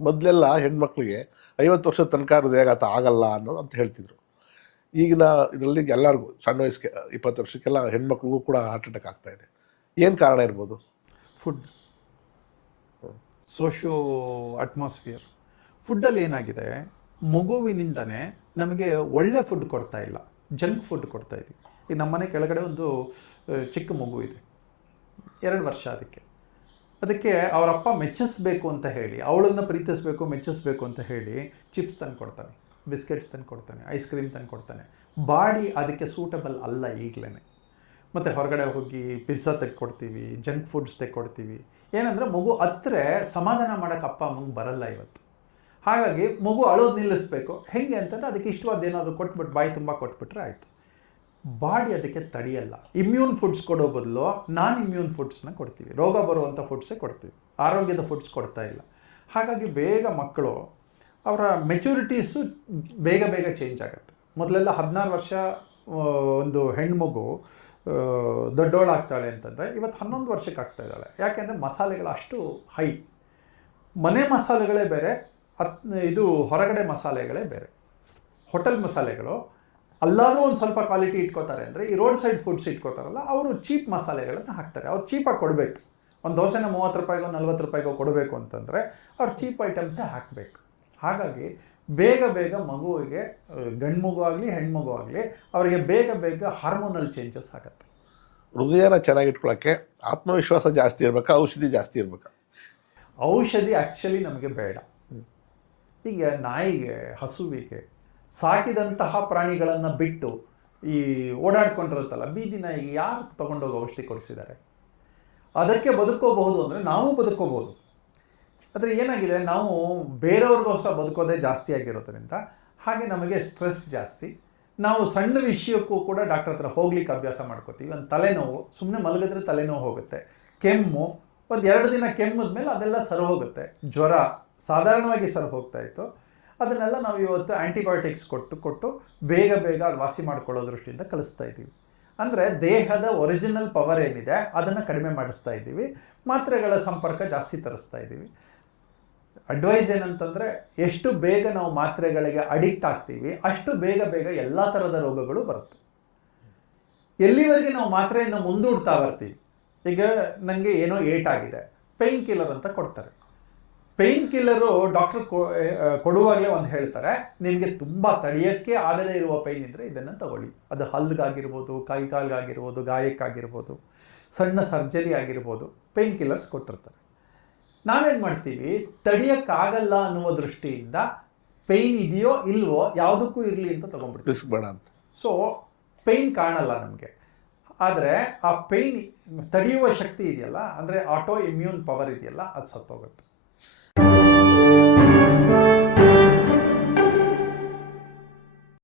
ಮೊದಲೆಲ್ಲ ಹೆಣ್ಮಕ್ಳಿಗೆ 50 ವರ್ಷದ ತನಕ ಹೃದಯಾಘಾತ ಆಗಲ್ಲ ಅನ್ನೋದು ಅಂತ ಹೇಳ್ತಿದ್ರು. ಈಗಿನ ಇದರಲ್ಲಿ ಎಲ್ಲರಿಗೂ ಸಣ್ಣ ವಯಸ್ಸಿಗೆ 20 ವರ್ಷಕ್ಕೆಲ್ಲ ಹೆಣ್ಮಕ್ಳಿಗೂ ಕೂಡ ಹಾರ್ಟ್ ಅಟ್ಯಾಕ್ ಆಗ್ತಾ ಇದೆ. ಏನು ಕಾರಣ ಇರ್ಬೋದು? Food, socio atmosphere. ಫುಡ್ಡಲ್ಲಿ ಏನಾಗಿದೆ, ಮಗುವಿನಿಂದನೇ ನಮಗೆ ಒಳ್ಳೆ ಫುಡ್ ಕೊಡ್ತಾ ಇಲ್ಲ, ಜಂಕ್ ಫುಡ್ ಕೊಡ್ತಾ ಇದ್ದೀವಿ. ಈಗ ನಮ್ಮನೆ ಕೆಳಗಡೆ ಒಂದು ಚಿಕ್ಕ ಮಗು ಇದೆ, 2 ವರ್ಷ. ಅದಕ್ಕೆ ಅವರಪ್ಪ ಮೆಚ್ಚಿಸ್ಬೇಕು ಅಂತ ಹೇಳಿ, ಅವಳನ್ನು ಪ್ರೀತಿಸಬೇಕು ಮೆಚ್ಚಿಸ್ಬೇಕು ಅಂತ ಹೇಳಿ ಚಿಪ್ಸ್ ತಂದು ಕೊಡ್ತಾನೆ, ಬಿಸ್ಕೆಟ್ಸ್ ತಂದು ಕೊಡ್ತಾನೆ, ಐಸ್ ಕ್ರೀಮ್ ತಂದು ಕೊಡ್ತಾನೆ. ಬಾಡಿ ಅದಕ್ಕೆ ಸೂಟಬಲ್ ಅಲ್ಲ ಈಗಲೇ. ಮತ್ತು ಹೊರಗಡೆ ಹೋಗಿ ಪಿಜ್ಜಾ ತೆಕ್ಕೊಡ್ತೀವಿ, ಜಂಕ್ ಫುಡ್ಸ್ ತೆಕ್ಕೊಡ್ತೀವಿ. ಏನಂದರೆ ಮಗು ಹತ್ರ ಸಮಾಧಾನ ಮಾಡೋಕ್ಕೆ ಅಪ್ಪ ಅಮ್ಮಗೆ ಬರಲ್ಲ ಇವತ್ತು. ಹಾಗಾಗಿ ಮಗು ಅಳೋದು ನಿಲ್ಲಿಸ್ಬೇಕು. ಹೇಗೆ ಅಂತಂದರೆ ಅದಕ್ಕೆ ಇಷ್ಟವಾದ ಏನಾದರೂ ಕೊಟ್ಬಿಟ್ಟು ಬಾಯಿ ತುಂಬ ಕೊಟ್ಬಿಟ್ರೆ ಆಯಿತು. ಬಾಡಿ ಅದಕ್ಕೆ ತಡೆಯಲ್ಲ. ಇಮ್ಯೂನ್ ಫುಡ್ಸ್ ಕೊಡೋ ಬದಲು ನಾನ್ ಇಮ್ಯೂನ್ ಫುಡ್ಸ್ನ ಕೊಡ್ತೀವಿ, ರೋಗ ಬರುವಂಥ ಫುಡ್ಸೇ ಕೊಡ್ತೀವಿ, ಆರೋಗ್ಯದ ಫುಡ್ಸ್ ಕೊಡ್ತಾ ಇಲ್ಲ. ಹಾಗಾಗಿ ಬೇಗ ಮಕ್ಕಳು ಅವರ ಮೆಚುರಿಟೀಸು ಬೇಗ ಬೇಗ ಚೇಂಜ್ ಆಗುತ್ತೆ. ಮೊದಲೆಲ್ಲ 16 ವರ್ಷ ಒಂದು ಹೆಣ್ಮಗು ದೊಡ್ಡೋಳಾಗ್ತಾಳೆ ಅಂತಂದರೆ ಇವತ್ತು 11 ವರ್ಷಕ್ಕೆ ಆಗ್ತಾ ಇದ್ದಾಳೆ. ಯಾಕೆಂದರೆ ಮಸಾಲೆಗಳು ಅಷ್ಟು ಹೈ. ಮನೆ ಮಸಾಲೆಗಳೇ ಬೇರೆ, ಇದು ಹೊರಗಡೆ ಮಸಾಲೆಗಳೇ ಬೇರೆ. ಹೋಟೆಲ್ ಮಸಾಲೆಗಳು ಅಲ್ಲಾದರೂ ಒಂದು ಸ್ವಲ್ಪ ಕ್ವಾಲಿಟಿ ಇಟ್ಕೋತಾರೆ. ಅಂದರೆ ಈ ರೋಡ್ ಸೈಡ್ ಫುಡ್ಸ್ ಇಟ್ಕೋತಾರಲ್ಲ, ಅವರು ಚೀಪ್ ಮಸಾಲೆಗಳನ್ನು ಹಾಕ್ತಾರೆ. ಅವ್ರು ಚೀಪಾಗಿ ಕೊಡಬೇಕು. ಒಂದು ದೋಸೆನ 30 ರೂಪಾಯಿಗೋ 40 ರೂಪಾಯಿಗೋ ಕೊಡಬೇಕು ಅಂತಂದರೆ ಅವ್ರು ಚೀಪ್ ಐಟಮ್ಸೇ ಹಾಕಬೇಕು. ಹಾಗಾಗಿ ಬೇಗ ಬೇಗ ಮಗುವಿಗೆ, ಗಂಡು ಮಗು ಆಗಲಿ ಹೆಣ್ಮಗು ಆಗಲಿ, ಅವರಿಗೆ ಬೇಗ ಬೇಗ ಹಾರ್ಮೋನಲ್ ಚೇಂಜಸ್ ಆಗುತ್ತೆ. ಹೃದಯನ ಚೆನ್ನಾಗಿಟ್ಕೊಳ್ಳೋಕ್ಕೆ ಆತ್ಮವಿಶ್ವಾಸ ಜಾಸ್ತಿ ಇರಬೇಕಾ, ಔಷಧಿ ಜಾಸ್ತಿ ಇರಬೇಕಾ? ಔಷಧಿ ಆ್ಯಕ್ಚುಲಿ ನಮಗೆ ಬೇಡ. ಈಗ ನಾಯಿಗೆ, ಹಸುವಿಗೆ, ಸಾಕಿದಂತಹ ಪ್ರಾಣಿಗಳನ್ನು ಬಿಟ್ಟು ಈ ಓಡಾಡ್ಕೊಂಡಿರುತ್ತಲ್ಲ ಬೀದಿ ನಾಯಿಗೆ ಯಾರು ತೊಗೊಂಡೋಗಿ ಔಷಧಿ ಕೊಡಿಸಿದ್ದಾರೆ? ಅದಕ್ಕೆ ಬದುಕೋಬಹುದು ಅಂದರೆ ನಾವು ಬದುಕೋಬಹುದು. ಆದರೆ ಏನಾಗಿದೆ, ನಾವು ಬೇರೆಯವ್ರಿಗೋಸ್ಕರ ಬದುಕೋದೇ ಜಾಸ್ತಿ ಆಗಿರೋದ್ರಿಂದ ಹಾಗೆ ನಮಗೆ ಸ್ಟ್ರೆಸ್ ಜಾಸ್ತಿ. ನಾವು ಸಣ್ಣ ವಿಷಯಕ್ಕೂ ಕೂಡ ಡಾಕ್ಟರ್ ಹತ್ರ ಹೋಗ್ಲಿಕ್ಕೆ ಅಭ್ಯಾಸ ಮಾಡ್ಕೋತೀವಿ. ಒಂದು ತಲೆನೋವು, ಸುಮ್ಮನೆ ಮಲಗಿದ್ರೆ ತಲೆನೋವು ಹೋಗುತ್ತೆ. ಕೆಮ್ಮು, ಒಂದು 2 ದಿನ ಕೆಮ್ಮಿದ ಮೇಲೆ ಅದೆಲ್ಲ ಸರಿ ಹೋಗುತ್ತೆ. ಜ್ವರ ಸಾಧಾರಣವಾಗಿ ಸರಿ ಹೋಗ್ತಾ ಇತ್ತು, ಅದನ್ನೆಲ್ಲ ನಾವು ಇವತ್ತು ಆ್ಯಂಟಿಬಯೋಟಿಕ್ಸ್ ಕೊಟ್ಟು ಬೇಗ ಬೇಗ ಅದು ವಾಸಿ ಮಾಡ್ಕೊಳ್ಳೋ ದೃಷ್ಟಿಯಿಂದ ಕಳಿಸ್ತಾ ಇದ್ದೀವಿ. ಅಂದರೆ ದೇಹದ ಒರಿಜಿನಲ್ ಪವರ್ ಏನಿದೆ ಅದನ್ನು ಕಡಿಮೆ ಮಾಡಿಸ್ತಾ ಇದ್ದೀವಿ, ಮಾತ್ರೆಗಳ ಸಂಪರ್ಕ ಜಾಸ್ತಿ ತರಿಸ್ತಾ ಇದ್ದೀವಿ. ಅಡ್ವೈಸ್ ಏನಂತಂದರೆ, ಎಷ್ಟು ಬೇಗ ನಾವು ಮಾತ್ರೆಗಳಿಗೆ ಅಡಿಕ್ಟ್ ಆಗ್ತೀವಿ ಅಷ್ಟು ಬೇಗ ಬೇಗ ಎಲ್ಲ ಥರದ ರೋಗಗಳು ಬರುತ್ತೆ. ಎಲ್ಲಿವರೆಗೆ ನಾವು ಮಾತ್ರೆಯನ್ನು ಮುಂದೂಡ್ತಾ ಬರ್ತೀವಿ, ಈಗ ನನಗೆ ಏನೋ ಏಟಾಗಿದೆ, ಪೇಯ್ನ್ ಕಿಲ್ಲರ್ ಅಂತ ಕೊಡ್ತಾರೆ. ಪೇಯ್ನ್ ಕಿಲ್ಲರು ಡಾಕ್ಟರ್ ಕೊಡುವಾಗಲೇ ಒಂದು ಹೇಳ್ತಾರೆ, ನಿಮಗೆ ತುಂಬ ತಡೆಯೋಕ್ಕೆ ಆಗದೇ ಇರುವ ಪೇಯ್ನ್ ಇದ್ದರೆ ಇದನ್ನು ತಗೊಳ್ಳಿ. ಅದು ಹಲ್ಲಿಗಾಗಿರ್ಬೋದು, ಕೈಕಾಲಿಗಾಗಿರ್ಬೋದು, ಗಾಯಕ್ಕಾಗಿರ್ಬೋದು, ಸಣ್ಣ ಸರ್ಜರಿ ಆಗಿರ್ಬೋದು, ಪೇಯ್ನ್ ಕಿಲ್ಲರ್ಸ್ ಕೊಟ್ಟಿರ್ತಾರೆ. ನಾವೇನು ಮಾಡ್ತೀವಿ, ತಡೆಯೋಕ್ಕಾಗಲ್ಲ ಅನ್ನುವ ದೃಷ್ಟಿಯಿಂದ ಪೇಯ್ನ್ ಇದೆಯೋ ಇಲ್ವೋ ಯಾವುದಕ್ಕೂ ಇರಲಿ ಅಂತ ತೊಗೊಂಡ್ಬಿಡ್ತೀವಿ, ರಿಸ್ಕ್ ಬೇಡ ಅಂತ. ಸೊ ಪೇಯ್ನ್ ಕಾಣಲ್ಲ ನಮಗೆ. ಆದರೆ ಆ ಪೇಯ್ನ್ ತಡೆಯುವ ಶಕ್ತಿ ಇದೆಯಲ್ಲ, ಅಂದರೆ ಆಟೋ ಇಮ್ಯೂನ್ ಪವರ್ ಇದೆಯಲ್ಲ, ಅದು ಸತ್ತೋಗುತ್ತೆ.